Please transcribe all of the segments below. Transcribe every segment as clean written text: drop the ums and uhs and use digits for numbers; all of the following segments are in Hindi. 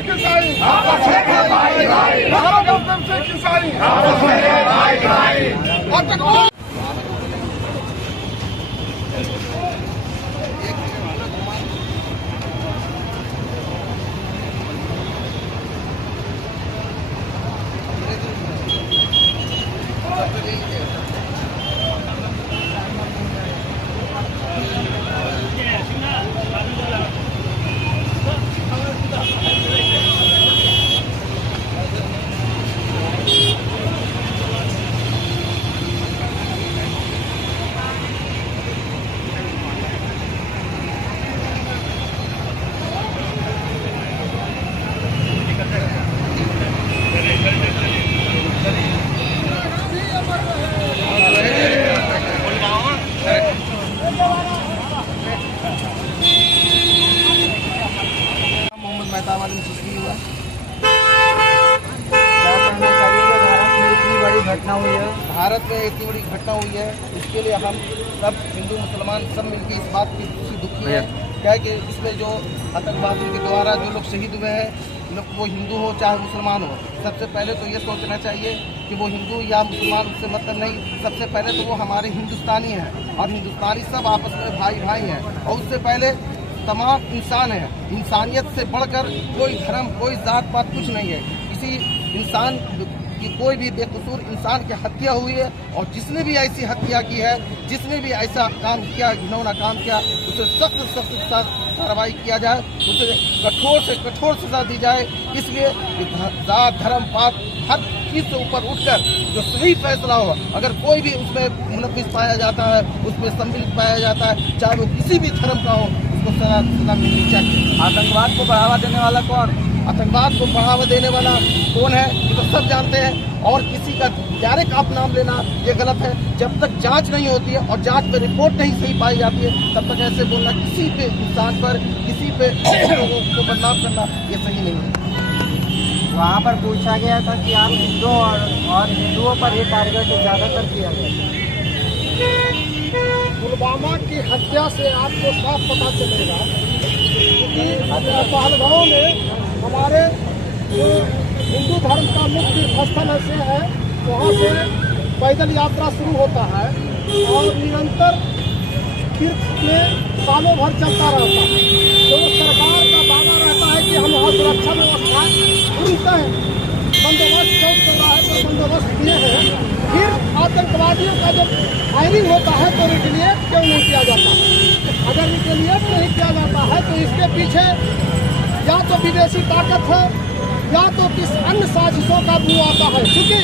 किसाई आतंकवाद घटना हुई है, भारत में इतनी बड़ी घटना हुई है। इसके लिए हम सब हिंदू मुसलमान सब मिलकर इस बात की दुखी है। क्या है कि इसमें जो आतंकवादियों के द्वारा जो लोग शहीद हुए हैं, वो हिंदू हो चाहे मुसलमान हो, सबसे पहले तो ये सोचना चाहिए कि वो हिंदू या मुसलमान उससे मतलब नहीं। सबसे पहले तो वो हमारे हिंदुस्तानी हैं और हिंदुस्तानी सब आपस में भाई भाई हैं। और उससे पहले तमाम इंसान है। इंसानियत से बढ़कर कोई धर्म कोई जात पात कुछ नहीं है। किसी इंसान कि कोई भी बेकसूर इंसान की हत्या हुई है और जिसने भी ऐसी हत्या की है, जिसने भी ऐसा काम किया, घिनौना काम किया, उसे सख्त कार्रवाई किया जाए, उसे कठोर से कठोर सजा दी जाए। इसलिए जात धर्म पात हर चीज से ऊपर उठकर जो सही फैसला हो, अगर कोई भी उसमें मुलविस पाया जाता है, उसमें सम्मिलित पाया जाता है, चाहे वो किसी भी धर्म का हो, उसको सजा मिलनी चाहिए। आतंकवाद को बढ़ावा देने वाला कौन? आतंकवाद को बढ़ावा देने वाला कौन है ये तो सब जानते हैं। और किसी का डायरेक्ट आप नाम लेना ये गलत है। जब तक जांच नहीं होती है और जांच में रिपोर्ट नहीं सही पाई जाती है, तब तक ऐसे बोलना किसी पे इंसान पर किसी पे लोगों को बदनाम करना ये सही नहीं है। वहाँ पर पूछा गया था कि आप हिंदुओं और हिंदुओं पर ही टारगेट ज़्यादातर किया गया। पुलवामा की हत्या से आपको साफ पता चलेगा कि पहलगांव में हमारे जो हिंदू धर्म का मुख्य तीर्थस्थल ऐसे है, वहाँ से पैदल यात्रा शुरू होता है और निरंतर तीर्थ में सालों भर चलता रहता है। तो सरकार का दावा रहता है कि हम वहाँ सुरक्षा व्यवस्था ढूंढते हैं, बंदोबस्त चौक चौराहे पर बंदोबस्त किए हैं। फिर आतंकवादियों का जब फायरिंग होता है तो रिटेलिएट क्यों नहीं किया जाता? अगर रिटेलिएट नहीं किया जाता है तो इसके पीछे या तो विदेशी ताकत है या तो किस अन्य साजिशों का मुँह आता है। क्योंकि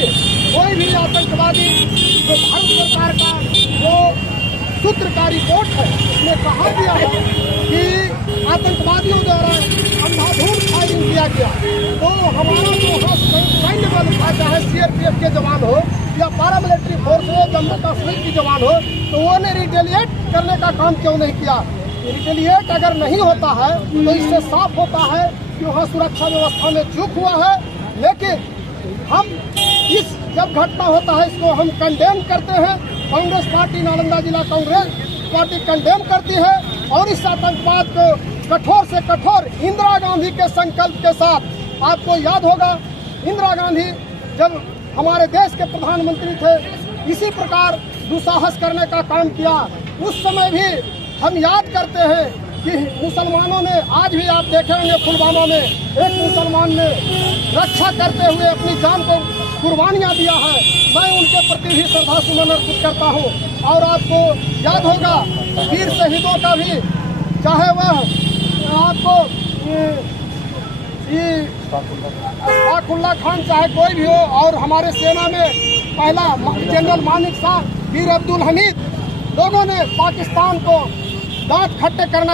कोई भी आतंकवादी जो भारत सरकार का जो सूत्र का रिपोर्ट है, उसमें कहा गया है कि आतंकवादियों द्वारा अंधाधुंध फायरिंग किया गया। तो हमारा जो सैन्य बल था, चाहे CRPF के जवान हो या पैरामिलिट्री फोर्स हो, जम्मू कश्मीर की जवान हो, तो वो ने रिटेलिएट करने का काम क्यों नहीं किया? रिटेलिएट अगर नहीं होता है तो इससे साफ होता है कि वहाँ सुरक्षा व्यवस्था में चूक हुआ है। लेकिन हम इस जब घटना होता है इसको हम कंडेम करते हैं। कांग्रेस पार्टी, नालंदा जिला कांग्रेस पार्टी कंडेम करती है और इस आतंकवाद को कठोर से कठोर इंदिरा गांधी के संकल्प के साथ, आपको याद होगा इंदिरा गांधी जब हमारे देश के प्रधानमंत्री थे, इसी प्रकार दुस्साहस करने का काम किया। उस समय भी हम याद करते हैं कि मुसलमानों ने, आज भी आप देखे होंगे पुलवामा में एक मुसलमान ने रक्षा करते हुए अपनी जान को कुर्बानियाँ दिया है। मैं उनके प्रति भी श्रद्धा सुमन अर्पित करता हूँ। और आपको याद होगा वीर शहीदों का भी, चाहे वह आपको साकुल्ला खान चाहे कोई भी हो, और हमारे सेना में पहला जनरल मानिक शाह, वीर अब्दुल हमीद, लोगों ने पाकिस्तान को दांत खट्टे करना